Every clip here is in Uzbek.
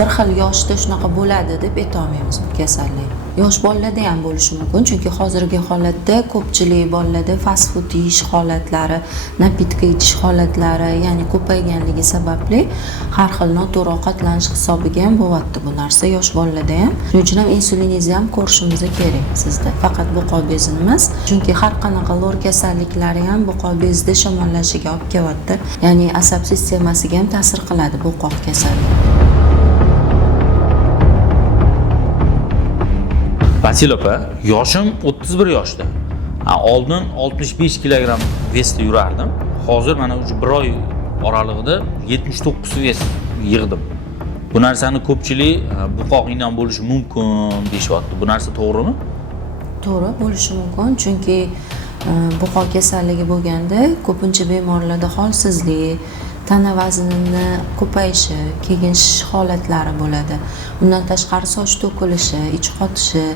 bir xil yoshda shunaqa bo'ladi deb aytolmaymiz bu kasallik. Yosh bolalarda ham bo'lishi mumkin, chunki hozirgi holatda ko'pchilik bolalarda fast food yeyish holatlari, napitka ichish holatlari, ya'ni ko'payganligi sababli har xil noto'g'ri ovqatlanish hisobiga ham bo'lyapti bu narsa yosh bolalarda ham. Shuning uchun ham insuliningizni ham ko'rishimiz kerak sizda. Faqat buqoq bezini emas, chunki har qanaqa lor kasalliklari ham buqoq bezida shamollashiga olib kelyapti. Ya'ni asab sistemasiga ham ta'sir qiladi buqoq kasalligi. Vasil opa, yoshim 31 yoshda. Oldin 65 kilogramm vesda yurardim. Hozir mana o'sha 1 oy oralig'ida 79 ves yig'dim. Bu narsani ko'pchilik buqoqingdan bo'lishi mumkin deyapti. Bu narsa to'g'rimi? To'g'ri, bo'lishi mumkin, chunki buqoq kasalligi bo'lganda ko'pincha bemorlarda holsizlik, tana vaznini ko'payishi, keyin shish holatlari bo'ladi. Undan tashqari soch to'kilishi, ich qotishi,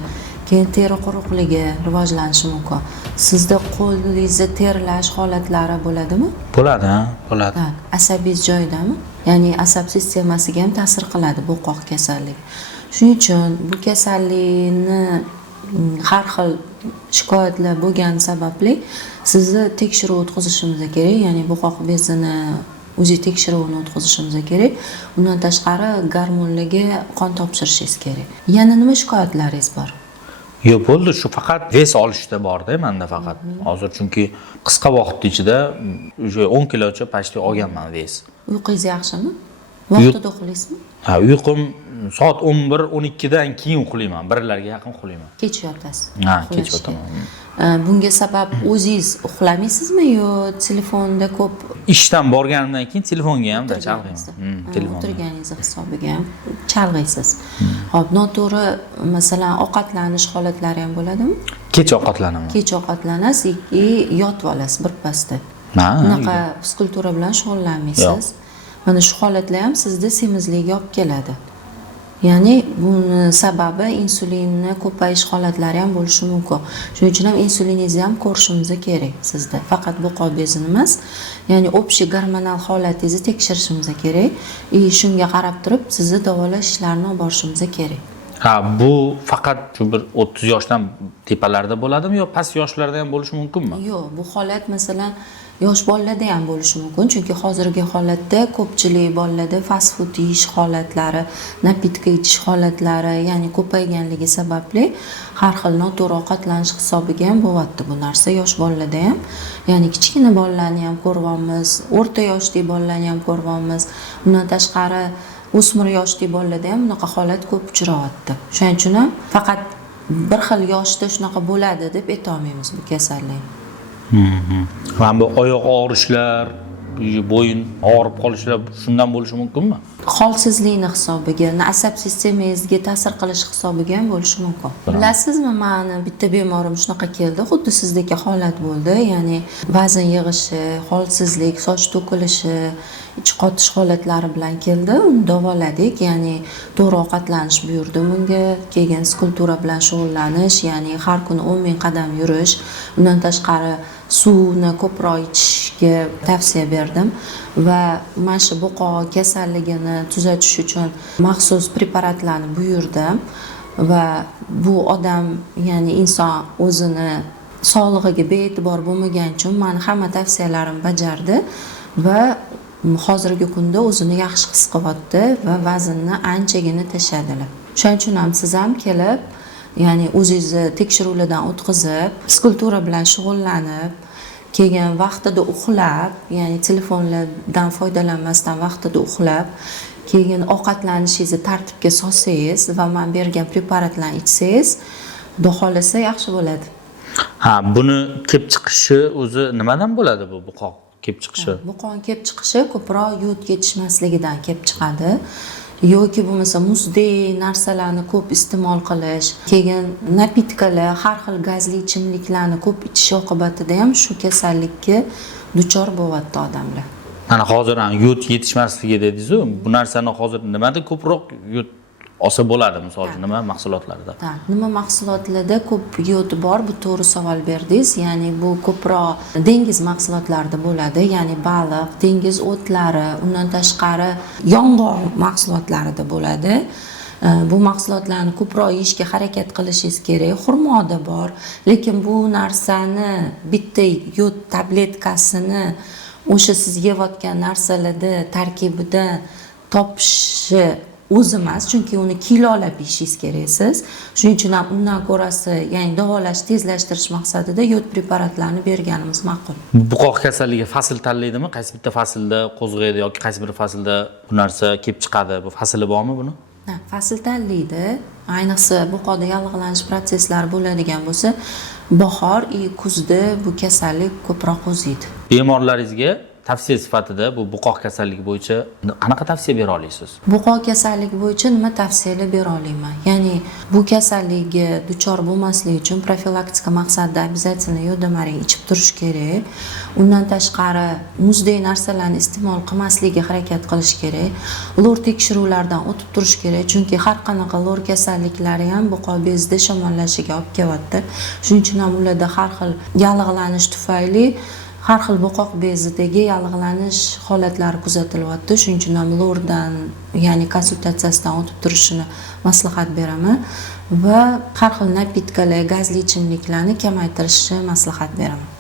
keyin teri quruqligi rivojlanishi mumkin. Sizda qo'lingizda terlash holatlari bo'ladimi? Bo'ladi, bo'ladi. Asabingiz joyidami? Ya'ni asab sistemasiga ham ta'sir qiladi buqoq kasalligi. Shuning uchun bu kasallikni har xil shikoyatlar bo'lgani sababli sizni tekshiruv o'tkazishimiz kerak, ya'ni buqoq bezini o'zi tekshiruvini o'tkazishimiz kerak. Undan tashqari gormonlarga qon topshirishingiz kerak. Yana nima shikoyatlaringiz bor? Yo'q, bo'ldi, shu faqat ves olishda bor-da menda faqat. Hozir chunki qisqa vaqt ichida o'sha 10 kilocha pashti olganman ves. Uyqungiz yaxshimi? Vaqtida uxlaysizmi? Ha, uyqum soat 11-12 dan keyin uxlayman, birlarga yaqin uxlayman. Kech yotasiz. Ha, kech yotaman. Bunga sabab o'zingiz uxlamaysizmi yo telefonda ko'p ishdan borganimdan keyin telefonga ham chalg'iyman. Telefon. O'tirganingiz hisobiga ham chalg'iysiz. Xo'p, noto'g'ri masalan ovqatlanish holatlari ham bo'ladimi? Kech ovqatlanaman. Kech ovqatlanasiz yoki yotib olasiz birpasda. Bunaqa fizkultura bilan shug'ullanmaysiz. Mana shu holatlar ham sizda semizlikka olib keladi. Ya'ni buni sababi insulinni ko'payish holatlari ham bo'lishi mumkin. Shuning uchun ham insuliningizni ham ko'rishimiz kerak sizda. Faqat buqoq bezini emas, ya'ni общий gormonal holatingizni tekshirishimiz kerak. Shunga qarab turib sizni davolash ishlarini olib borishimiz kerak. Ha, bu faqat shu bir 30 yoshdan tepalarda bo'ladimi yo past yoshlarda ham bo'lishi mumkinmi? Yo'q, bu holat masalan yosh bolalarda ham bo'lishi mumkin, chunki hozirgi holatda ko'pchilik bolalarda fast food yeyish holatlari, napitka ichish holatlari, ya'ni ko'payganligi sababli har xil noto'g'ri ovqatlanish hisobiga ham bo'lyapti bu narsa yosh bolalarda ham. Ya'ni kichkina bolalarni ham ko'ryapmiz, o'rta yoshli bolalarni ham ko'ryapmiz. Undan tashqari o'smir yoshli bolalarda ham bunaqa holat ko'p uchrayapti. Shuning uchun ham faqat bir xil yoshda shunaqa bo'ladi deb aytolmaymiz bu kasallik. Mana bu oyoq og'rishlar, bo'yin og'rib qolishlar shundan bo'lishi mumkinmi? Holsizlikni hisobiga, asab sistemangizga ta'sir qilish hisobiga ham bo'lishi mumkin. Bilasizmi, meni bitta bemorim shunaqa keldi, xuddi sizdagi holat bo'ldi. Ya'ni vazn yig'ishi, holsizlik, soch to'kilishi, ich qotish holatlari bilan keldi. Uni davoladik, ya'ni to'g'ri ovqatlanish buyurdim unga, keyin fizkultura bilan shug'ullanish, ya'ni har kuni 10 ming qadam yurish, undan tashqari suvni ko'proq ichishga tavsiya berdim va mana shu buqoq kasalligini tuzatish uchun maxsus preparatlarni buyurdim va bu odam, ya'ni inson o'zini sog'lig'iga bee'tibor bo'lmagan uchun meni hamma tavsiyalarimni bajardi va hozirgi kunda o'zini yaxshi his qilyapti va vaznni anchagina tashladilar. Shuning uchun ham siz ham kelib, ya'ni o'zingizni tekshiruvlardan o'tkazib, fizkultura bilan shug'ullanib, keyin vaqtida uxlab, ya'ni telefonlardan foydalanmasdan vaqtida uxlab, keyin ovqatlanishingizni tartibga solsangiz va men bergan preparatlarni ichsangiz, xudo xolasa yaxshi bo'ladi. Ha, buni kelib chiqishi o'zi nimadan bo'ladi bu buqoq kelib chiqishi? Buqoq kelib chiqishi ko'proq yod yetishmasligidan kelib chiqadi. Yoki bo'lmasa muzdek narsalarni ko'p iste'mol qilish, keyin napitkalar, har xil gazli ichimliklarni ko'p ichish oqibatida ham shu kasallikka duchor bo'lyapti odamlar. Mana hozir ham yod yetishmasligi dedingiz-ku, bu narsani hozir nimada ko'proq yod olsa bo'ladi, misol uchun nima mahsulotlarda? Nima mahsulotlarda ko'p yod bor? Bu to'g'ri savol berdingiz. Ya'ni bu ko'proq dengiz mahsulotlarida bo'ladi, ya'ni baliq, dengiz o'tlari, undan tashqari yong'oq mahsulotlarida bo'ladi. Bu mahsulotlarni ko'proq yeyishga harakat qilishingiz kerak. Xurmoda bor, lekin bu narsani bitta yod tabletkasini o'sha siz yeyotgan narsalarda tarkibida topishi o'zi emas, chunki uni kilolab yeyishingiz kerak siz. Shuning uchun ham undan ko'rasi, ya'ni davolash, tezlashtirish maqsadida yod preparatlarini berganimiz ma'qul. Buqoq kasalligi fasl tanlaydimi? Qaysi bitta faslda qo'zg'aydi yoki qaysi bir faslda bu narsa kelib chiqadi? Bu fasli bormi buni? Fasl tanlaydi. Ayniqsa buqoqda yallig'lanish prosesslari bo'ladigan bo'lsa, bahor, kuzda bu kasallik ko'proq qo'ziydi. Bemorlaringizga tavsiya sifatida bu buqoq kasalligi bo'yicha qanaqa tavsiya bera olasiz? Buqoq kasalligi bo'yicha nima tavsiyalar bera olaman? Ya'ni bu kasallikka duchor bo'lmaslik uchun profilaktika maqsadida обязательно yodamarin ichib turish kerak. Undan tashqari muzdek narsalarni iste'mol qilmaslikka harakat qilish kerak. Lor tekshiruvlardan o'tib turish kerak, chunki har qanaqa lor kasalliklari ham buqoq bezida shamollashiga olib kelyapti. Shuning uchun ham ularda har xil yallig'lanish tufayli har xil buqoq bezidagi yallig'lanish holatlari kuzatilyapti. Shuning uchun ham lordan, ya'ni konsultatsiyasidan o'tib turishini maslahat beraman va har xil napitkalar, gazli ichimliklarni kamaytirishni maslahat beraman.